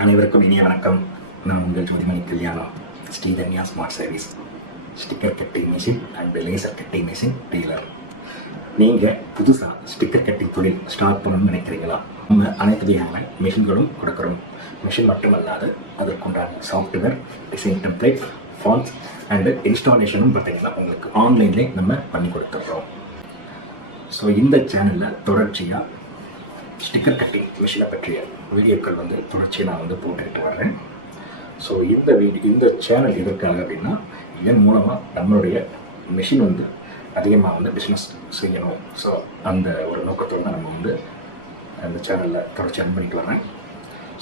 அனைவருக்கும் இனிய வணக்கம். நான் உங்கள் Jothimani Kalyanam. Sridhanya smart service sticker cutting machine and laser cutting machine dealer. நீங்கள் புதுசாக ஸ்டிக்கர் கட்டிங் தொழில் ஸ்டார்ட் பண்ணணும்னு நினைக்கிறீங்களா? நம்ம அனைத்து வகையான மிஷின்களும் கொடுக்குறோம். மிஷின் மட்டுமல்லாது அதற்குண்டான சாஃப்ட்வேர், டிசைன் டெம்ப்ளேட், ஃபால்ஸ் அண்டு இன்ஸ்டாலேஷனும் பார்த்தீங்கன்னா உங்களுக்கு ஆன்லைன்லேயே நம்ம பண்ணி கொடுத்துட்றோம். ஸோ இந்த சேனலில் தொடர்ச்சியாக ஸ்டிக்கர் கட்டிங் மிஷினை பற்றிய வீடியோக்கள் தொடர்ச்சியாக நான் போட்டுக்கிட்டு வரேன். ஸோ இந்த சேனல் எதற்காக அப்படின்னா, இதன் மூலமாக நம்மளுடைய மிஷின் அதிகமாக பிஸ்னஸ் செய்யணும். ஸோ அந்த ஒரு நோக்கத்தோடு தான் நம்ம அந்த சேனலில் தொடர்ச்சி ரன் பண்ணிட்டு வரேன்.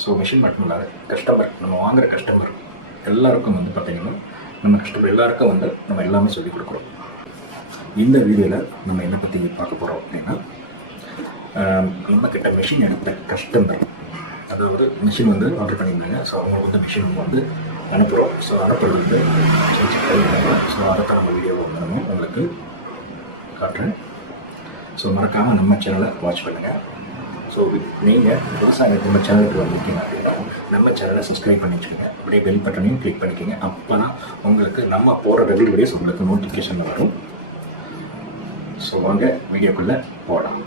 ஸோ மிஷின் மட்டும் இல்லாத கஸ்டமர், நம்ம வாங்குகிற கஸ்டமர் எல்லாருக்கும் பார்த்திங்கன்னா நம்ம கஸ்டமர் எல்லாருக்கும் நம்ம எல்லாமே சொல்லிக் கொடுக்குறோம். இந்த வீடியோவில் நம்ம என்ன பற்றி பார்க்க போகிறோம் அப்படின்னா, நம்மக்கிட்ட மிஷின் எடுத்த கஸ்டமர், அதாவது மிஷின் ஆர்டர் பண்ணியிருந்தாங்க. ஸோ அவங்களுக்கு மிஷின் அனுப்புகிறோம். ஸோ அனுப்புறது ஸோ அதைத்தான் நம்ம வீடியோவில் நம்ம உங்களுக்கு காட்டுறேன். ஸோ மறக்காமல் நம்ம சேனலை வாட்ச் பண்ணுங்கள். ஸோ நீங்கள் விவசாயம் நம்ம சேனலுக்கு வந்திருக்கீங்க அப்படின்னா நம்ம சேனலை சப்ஸ்கிரைப் பண்ணி வச்சுக்கோங்க. அப்படியே பெல் பட்டனையும் கிளிக் பண்ணிக்கோங்க. அப்போ தான் உங்களுக்கு நம்ம போகிற ரெகுலர் வீடியோஸ் உங்களுக்கு நோட்டிஃபிகேஷன் வரும். ஸோ வாங்க வீடியோக்குள்ளே போகலாம்.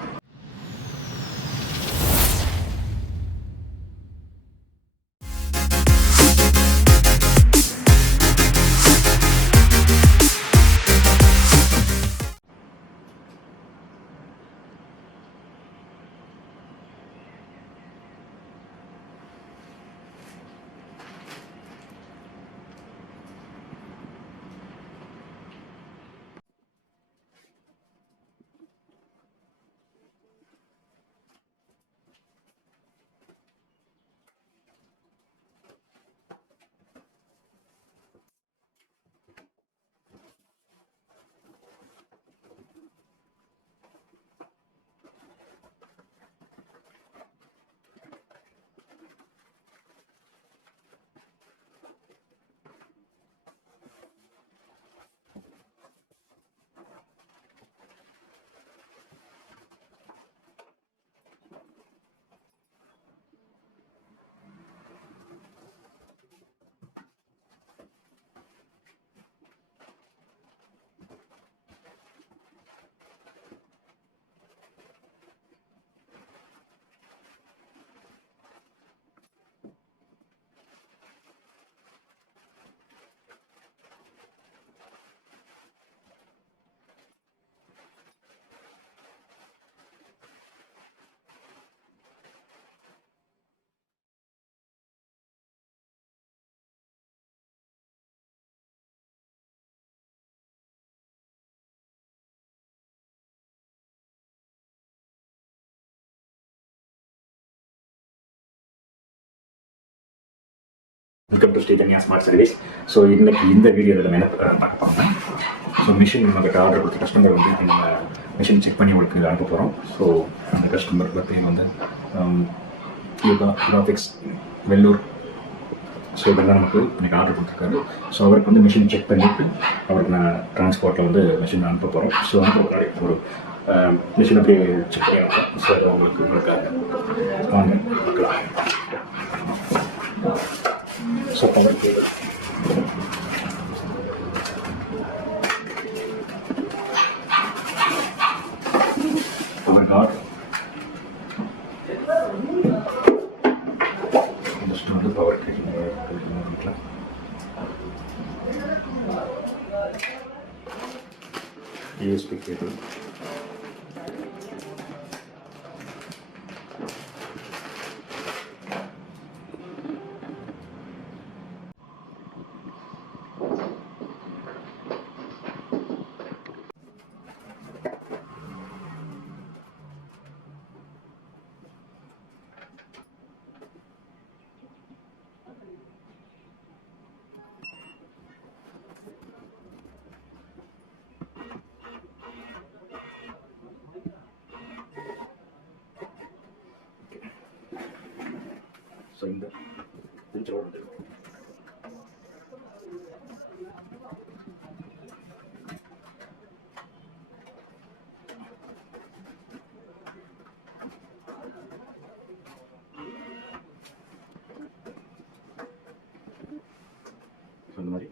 Welcome to Sridhanya smart service. So இன்னைக்கு இந்த வீடியோவில் நம்ம என்ன பார்க்க போகிறோம்னா, ஸோ மிஷின் நம்மகிட்ட ஆர்டர் கொடுத்த கஸ்டமர் நம்ம மிஷின் செக் பண்ணி உங்களுக்கு அனுப்ப போகிறோம். ஸோ அந்த கஸ்டமர் பேர் யோகா கிராஃபிக்ஸ் வெள்ளூர். ஸோ இதெல்லாம் நமக்கு இன்றைக்கி ஆர்டர் கொடுத்துருக்காரு. ஸோ அவருக்கு மிஷின் செக் பண்ணிவிட்டு அவருக்கு நான் டிரான்ஸ்போர்ட்டில் மிஷின் அனுப்ப போகிறோம். ஸோ அனுப்ப ஒரு மிஷின் அப்படி செக் பண்ணி அனுப்போம். ஸோ அது உங்களுக்காக வாங்க பார்க்கலாம். So power cable. Power guard. Just on the power cable. USB cable. So இந்த பிரிச்சோட ஸோ இந்த மாதிரி